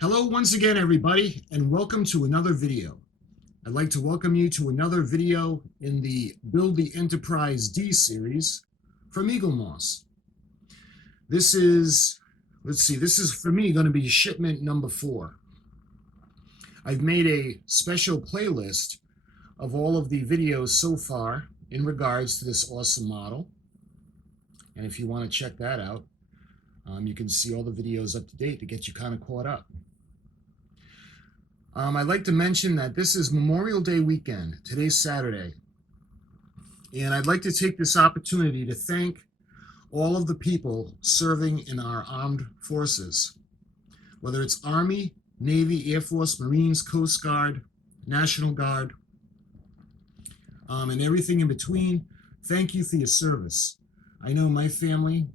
Hello once again, everybody, and welcome to another video. I'd like to welcome you to another video in the Build the Enterprise D series from Eagle Moss. This is for me going to be shipment number 4. I've made a special playlist of all of the videos so far in regards to this awesome model. And if you want to check that out, you can see all the videos up to date to get you kind of caught up. I'd like to mention that this is Memorial Day weekend. Today's Saturday. And I'd like to take this opportunity to thank all of the people serving in our armed forces. Whether it's Army, Navy, Air Force, Marines, Coast Guard, National Guard, and everything in between. Thank you for your service. I know my family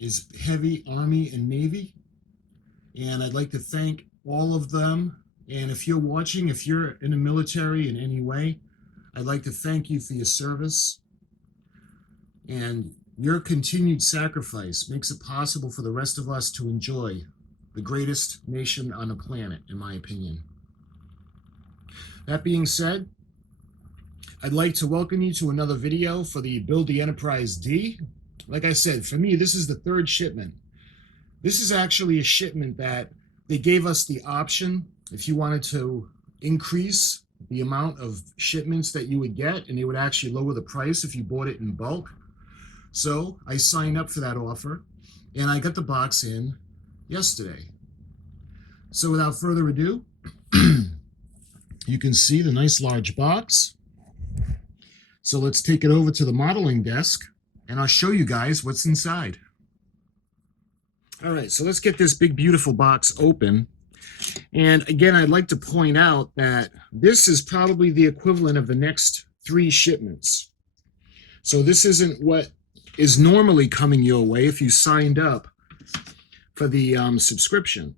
is heavy Army and Navy, and I'd like to thank all of them. And if you're watching, if you're in the military in any way, I'd like to thank you for your service. And your continued sacrifice makes it possible for the rest of us to enjoy the greatest nation on the planet, in my opinion. That being said, I'd like to welcome you to another video for the Build the Enterprise D. Like I said, for me, this is the 3rd shipment. This is actually a shipment that they gave us the option if you wanted to increase the amount of shipments that you would get, and they would actually lower the price if you bought it in bulk. So I signed up for that offer, and I got the box in yesterday. So without further ado, you can see the nice large box. So let's take it over to the modeling desk, and I'll show you guys what's inside. All right, so let's get this big, beautiful box open. And again, I'd like to point out that this is probably the equivalent of the next 3 shipments. So this isn't what is normally coming your way if you signed up for the subscription.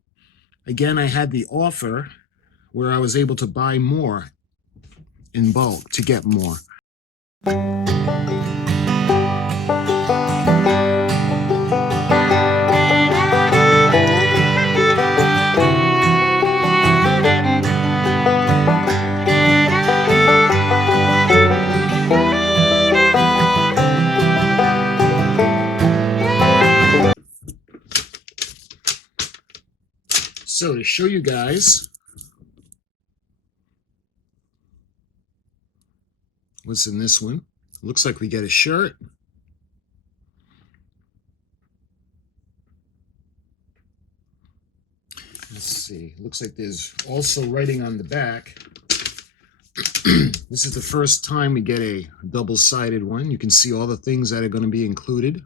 Again, I had the offer where I was able to buy more in bulk to get more. So to show you guys what's in this one, looks like we get a shirt. Let's see, looks like there's also writing on the back. This is the first time we get a double-sided one. You can see all the things that are going to be included.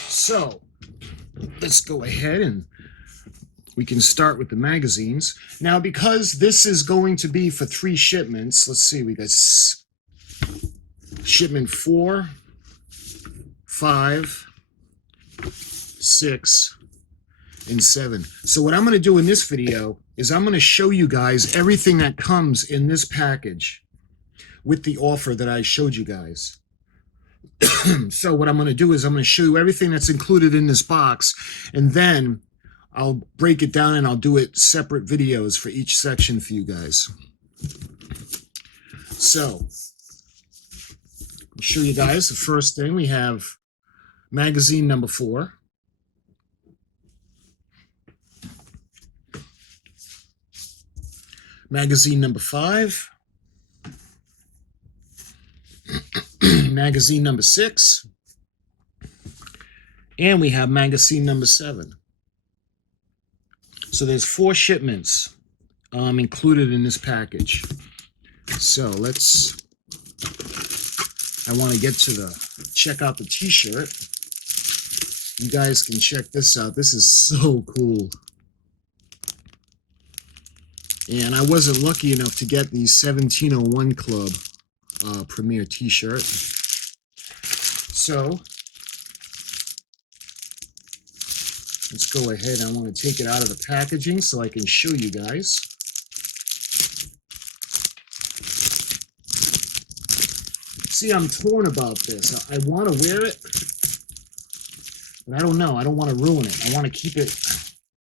So let's go ahead and we can start with the magazines. Now, because this is going to be for 3 shipments, let's see, we got shipment 4, 5, 6, and 7. So what I'm going to do in this video is I'm going to show you guys everything that comes in this package with the offer that I showed you guys. So what I'm going to do is I'm going to show you everything that's included in this box, and then I'll break it down and I'll do it separate videos for each section for you guys. So I'll show you guys the first thing. We have magazine number 4. Magazine number 5. Magazine number 6, and we have magazine number 7. So there's 4 shipments included in this package. So I want to get to check out the t-shirt. You guys can check this out. This is so cool. And I wasn't lucky enough to get the 1701 Club Premier t-shirt. So let's go ahead. I want to take it out of the packaging so I can show you guys. See, I'm torn about this. I want to wear it, But I don't know. I don't want to ruin it. I want to keep it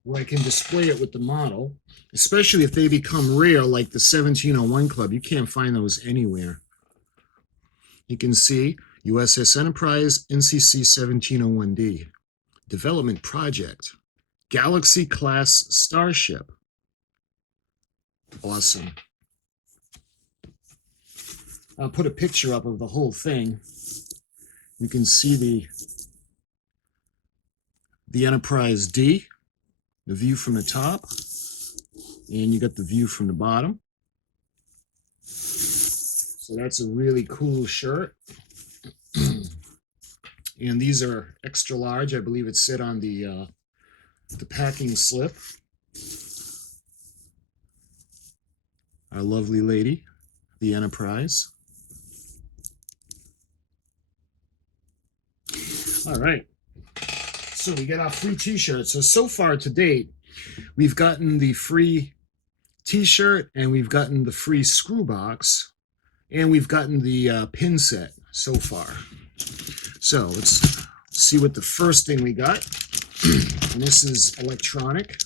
where I can display it with the model, especially if they become rare like the 1701 Club. You can't find those anywhere. You can see U.S.S. Enterprise NCC 1701D. Development Project. Galaxy Class Starship. Awesome. I'll put a picture up of the whole thing. You can see the Enterprise D, the view from the top, and you got the view from the bottom. So that's a really cool shirt. And these are extra large. I believe it said on the packing slip. Our lovely lady, the Enterprise. All right. So we get our free t-shirt. So far to date, we've gotten the free t-shirt and we've gotten the free screw box and we've gotten the pin set so far. So let's see what the first thing we got. And this is electronic.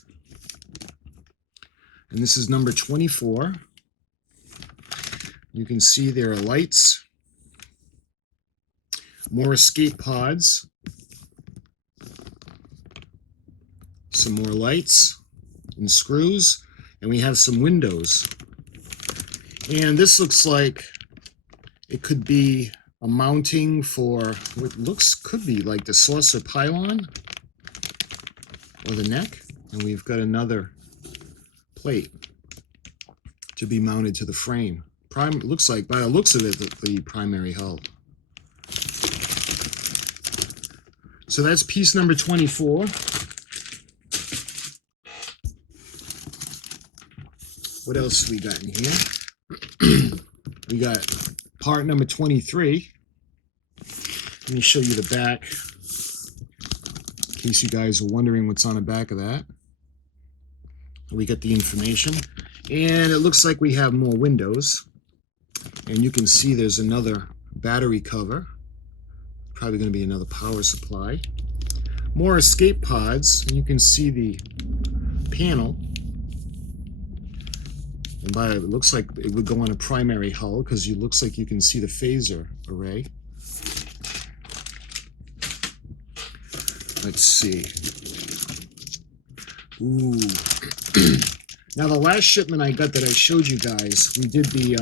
And this is number 24. You can see there are lights, more escape pods, some more lights and screws, and we have some windows. And this looks like it could be a mounting for what could be like the saucer pylon or the neck. And we've got another plate to be mounted to the frame. Looks like, by the looks of it, the primary hull. So that's piece number 24. What else we got in here? We got part number 23. Let me show you the back, in case you guys are wondering what's on the back of that. We got the information, and it looks like we have more windows. And you can see there's another battery cover. Probably going to be another power supply. More escape pods, and you can see the panel. And it looks like it would go on a primary hull because it looks like you can see the phaser array. Let's see. Ooh. Now the last shipment I got that I showed you guys, we did the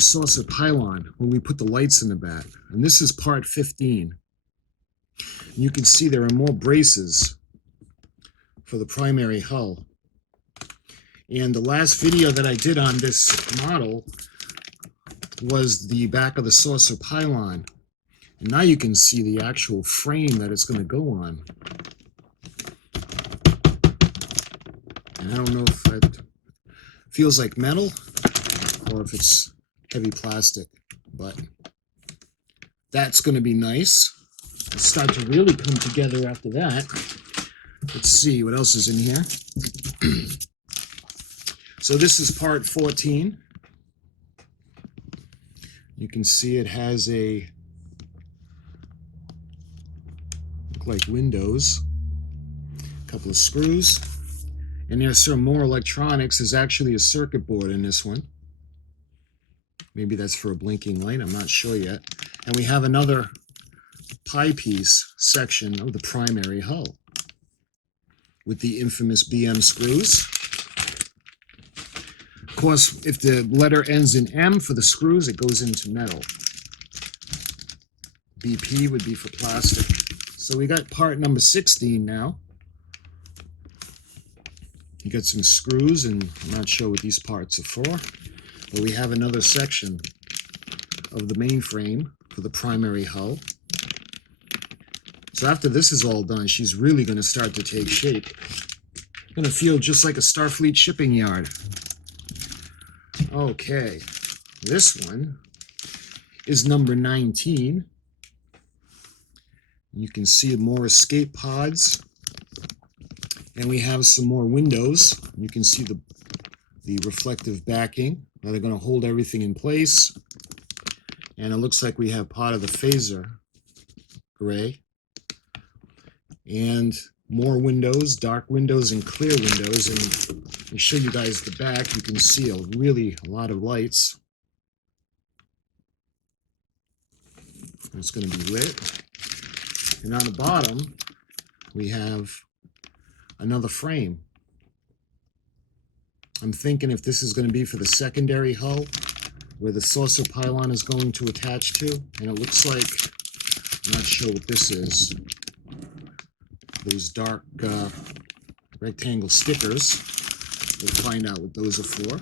saucer pylon when we put the lights in the back. And this is part 15. You can see there are more braces for the primary hull. And the last video that I did on this model was the back of the saucer pylon. And now you can see the actual frame that it's going to go on. And I don't know if it feels like metal or if it's heavy plastic, but that's going to be nice. It'll start to really come together after that. Let's see what else is in here. So this is part 14. You can see it has look like windows, a couple of screws, and there's some more electronics. There's actually a circuit board in this one. Maybe that's for a blinking light, I'm not sure yet. And we have another pie piece section of the primary hull with the infamous BM screws. Of course, if the letter ends in M for the screws, it goes into metal. BP would be for plastic. So we got part number 16 now. You got some screws, and I'm not sure what these parts are for, but we have another section of the mainframe for the primary hull. So after this is all done, she's really going to start to take shape. Going to feel just like a Starfleet shipping yard. Okay, this one is number 19. You can see more escape pods, and we have some more windows. You can see the reflective backing. Now they're going to hold everything in place, and it looks like we have part of the phaser array. and more windows, dark windows and clear windows. And I'll show you guys the back. You can see a lot of lights. It's going to be lit. And on the bottom, we have another frame. I'm thinking if this is going to be for the secondary hull, where the saucer pylon is going to attach to. And it looks like, I'm not sure what this is, those dark rectangle stickers. We'll find out what those are for.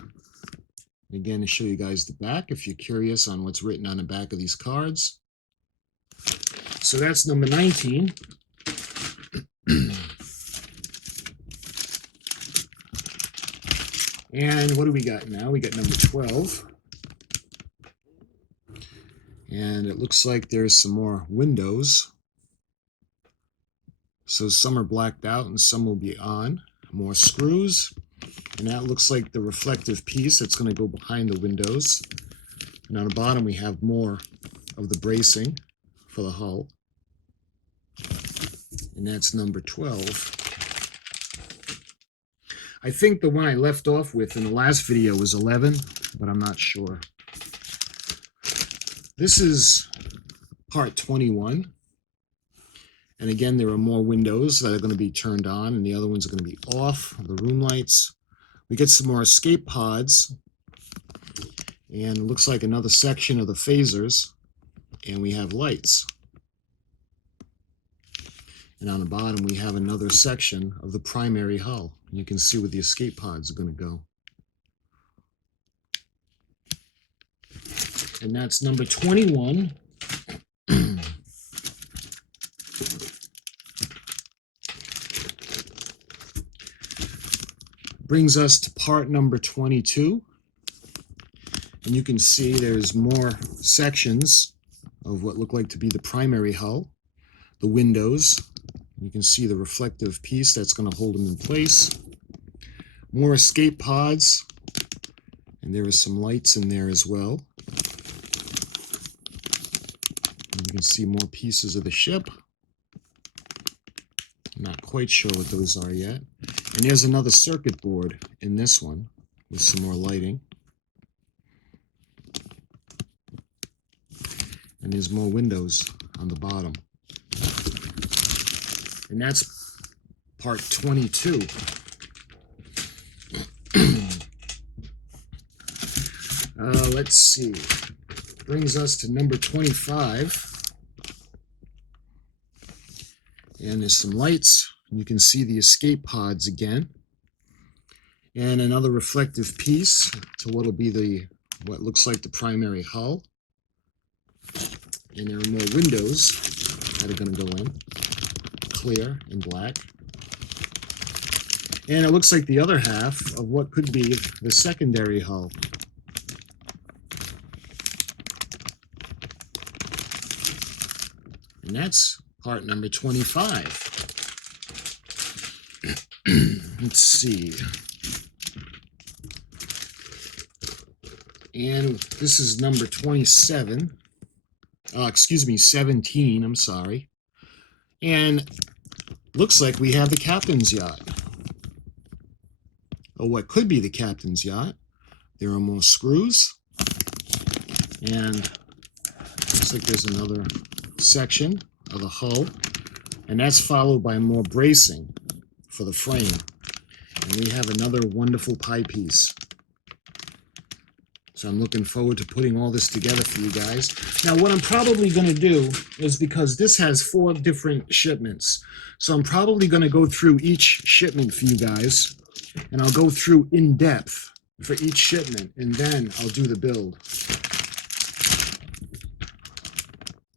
Again, to show you guys the back, if you're curious on what's written on the back of these cards. So that's number 19. And what do we got now? We got number 12. And it looks like there's some more windows. So some are blacked out and some will be on. More screws. And that looks like the reflective piece that's going to go behind the windows. And on the bottom we have more of the bracing for the hull. And that's number 12. I think the one I left off with in the last video was 11, but I'm not sure. This is part 21. And again, there are more windows that are going to be turned on, and the other ones are going to be off, the room lights. We get some more escape pods, and it looks like another section of the phasers, and we have lights. And on the bottom, we have another section of the primary hull. You can see where the escape pods are going to go. And that's number 21. Brings us to part number 22. And you can see there's more sections of what look like to be the primary hull, the windows. You can see the reflective piece that's going to hold them in place. More escape pods, and there are some lights in there as well. And you can see more pieces of the ship. I'm not quite sure what those are yet. And there's another circuit board in this one with some more lighting. And there's more windows on the bottom. And that's part 22. Let's see. Brings us to number 25. And there's some lights. You can see the escape pods again. And another reflective piece to what'll be what looks like the primary hull. And there are more windows that are going to go in, clear and black. And it looks like the other half of what could be the secondary hull. And that's part number 25. Let's see. And this is number 27. Excuse me, 17, I'm sorry. And looks like we have the captain's yacht. Or what could be the captain's yacht. There are more screws. And looks like there's another section of the hull. And that's followed by more bracing for the frame. And we have another wonderful pie piece. So I'm looking forward to putting all this together for you guys. Now what I'm probably going to do is, because this has 4 different shipments, so I'm probably going to go through each shipment for you guys, and I'll go through in depth for each shipment, and then I'll do the build.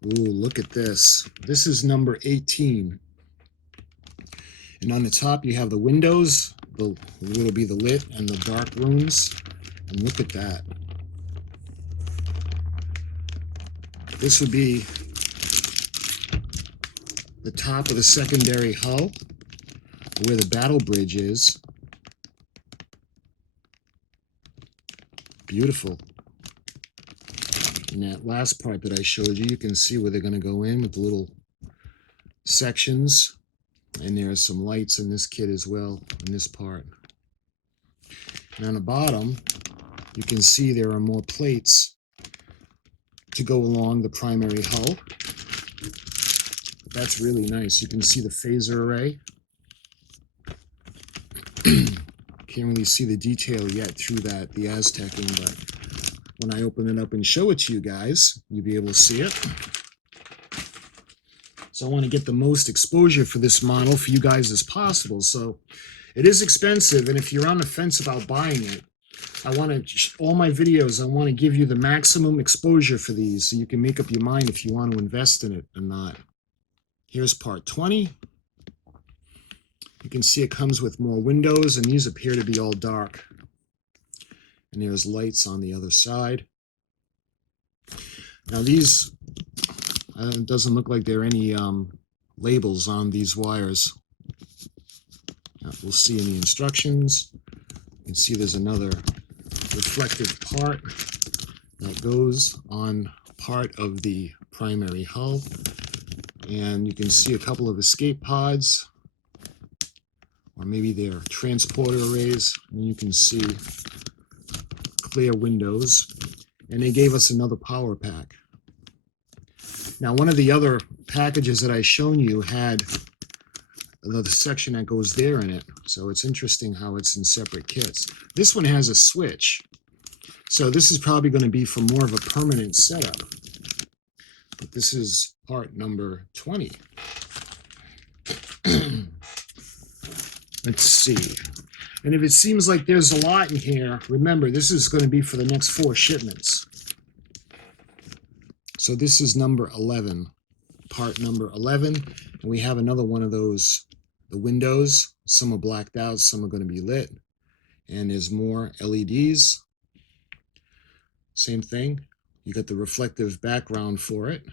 Ooh, look at this. This is number 18. And on the top you have the windows, will be the lit and the dark rooms. And look at that. This would be the top of the secondary hull, where the battle bridge is. Beautiful. And that last part that I showed you, you can see where they're going to go in with the little sections And there are some lights in this kit as well, in this part. And on the bottom, you can see there are more plates to go along the primary hull. That's really nice. You can see the phaser array. Can't really see the detail yet through that, the Aztecing, but when I open it up and show it to you guys, you'll be able to see it. So I want to get the most exposure for this model for you guys as possible. So it is expensive, and if you're on the fence about buying it, all my videos, I want to give you the maximum exposure for these so you can make up your mind if you want to invest in it or not. Here's part 20. You can see it comes with more windows, and these appear to be all dark. And there's lights on the other side. Now these, it doesn't look like there are any labels on these wires. We'll see in the instructions. You can see there's another reflective part that goes on part of the primary hull. And you can see a couple of escape pods, or maybe they're transporter arrays. And you can see clear windows. And they gave us another power pack. Now, one of the other packages that I've shown you had the section that goes there in it. So it's interesting how it's in separate kits. This one has a switch. So this is probably going to be for more of a permanent setup. But this is part number 20. Let's see. And if it seems like there's a lot in here, remember, this is going to be for the next 4 shipments. So this is number 11, part number 11. And we have another one of those, the windows. Some are blacked out, some are going to be lit. And there's more LEDs. Same thing. You got the reflective background for it.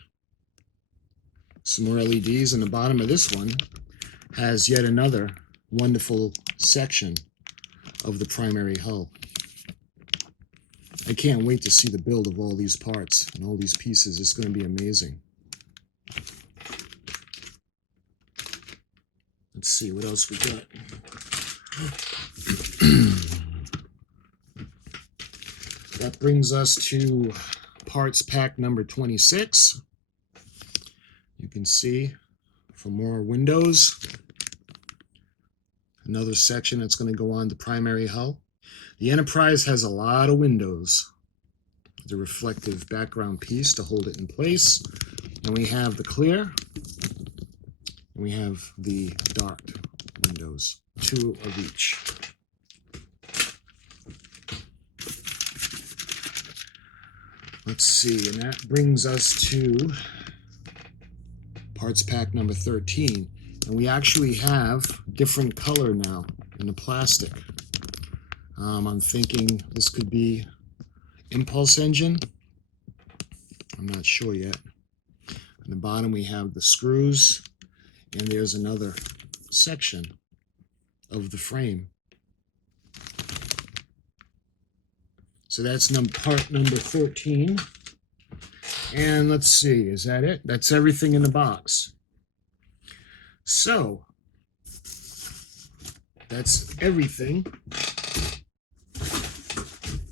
Some more LEDs, and the bottom of this one has yet another wonderful section of the primary hull. I can't wait to see the build of all these parts and all these pieces. It's going to be amazing. Let's see what else we got. That brings us to parts pack number 26. You can see for more windows, another section that's going to go on the primary hull. The Enterprise has a lot of windows. The reflective background piece to hold it in place. And we have the clear, and we have the dark windows, 2 of each. Let's see, and that brings us to parts pack number 13. And we actually have different color now in the plastic. I'm thinking this could be impulse engine. I'm not sure yet. On the bottom we have the screws, and there's another section of the frame. So that's part number 13. And let's see, is that it? That's everything in the box. So that's everything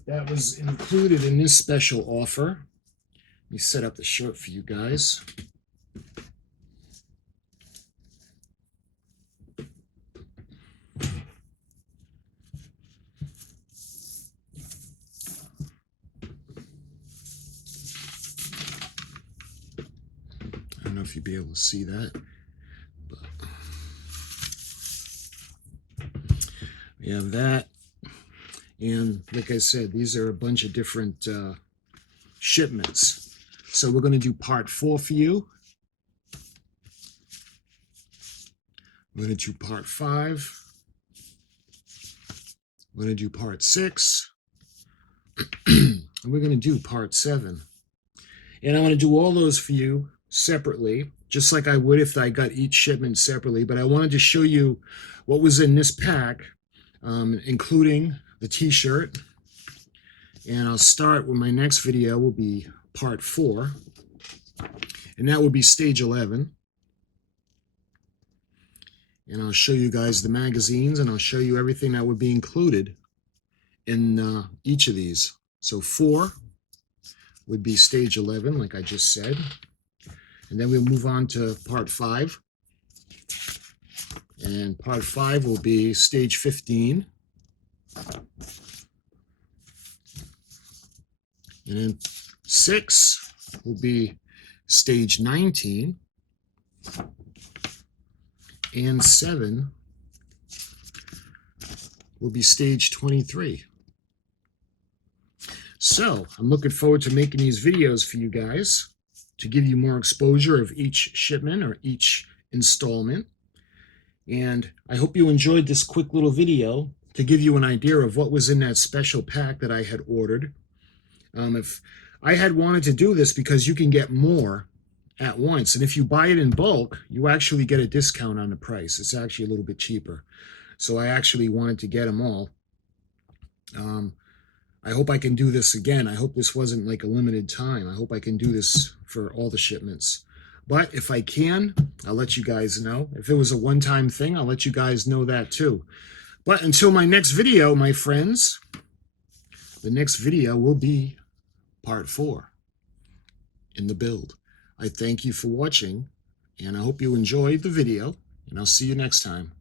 that was included in this special offer. Let me set up the shirt for you guys. I don't know if you'll be able to see that. But we have that. And like I said, these are a bunch of different shipments. So we're going to do part 4 for you. We're going to do part 5. We're going to do part 6. And we're going to do part 7. And I'm going to do all those for you separately, just like I would if I got each shipment separately. But I wanted to show you what was in this pack, including the t-shirt. And I'll start with my next video will be part 4. And that will be stage 11. and I'll show you guys the magazines, and I'll show you everything that would be included in each of these. So 4 would be stage 11, like I just said. And then we'll move on to part 5. And part 5 will be stage 15. And then 6 will be stage 19. And 7 will be stage 23. So I'm looking forward to making these videos for you guys to give you more exposure of each shipment or each installment. And I hope you enjoyed this quick little video to give you an idea of what was in that special pack that I had ordered. If I had wanted to do this because you can get more at once, and if you buy it in bulk, you actually get a discount on the price. It's actually a little bit cheaper. So I actually wanted to get them all. I hope I can do this again. I hope this wasn't like a limited time. I hope I can do this for all the shipments. But if I can, I'll let you guys know. If it was a one-time thing, I'll let you guys know that too. But until my next video, my friends, the next video will be part 4 in the build. I thank you for watching, and I hope you enjoyed the video, and I'll see you next time.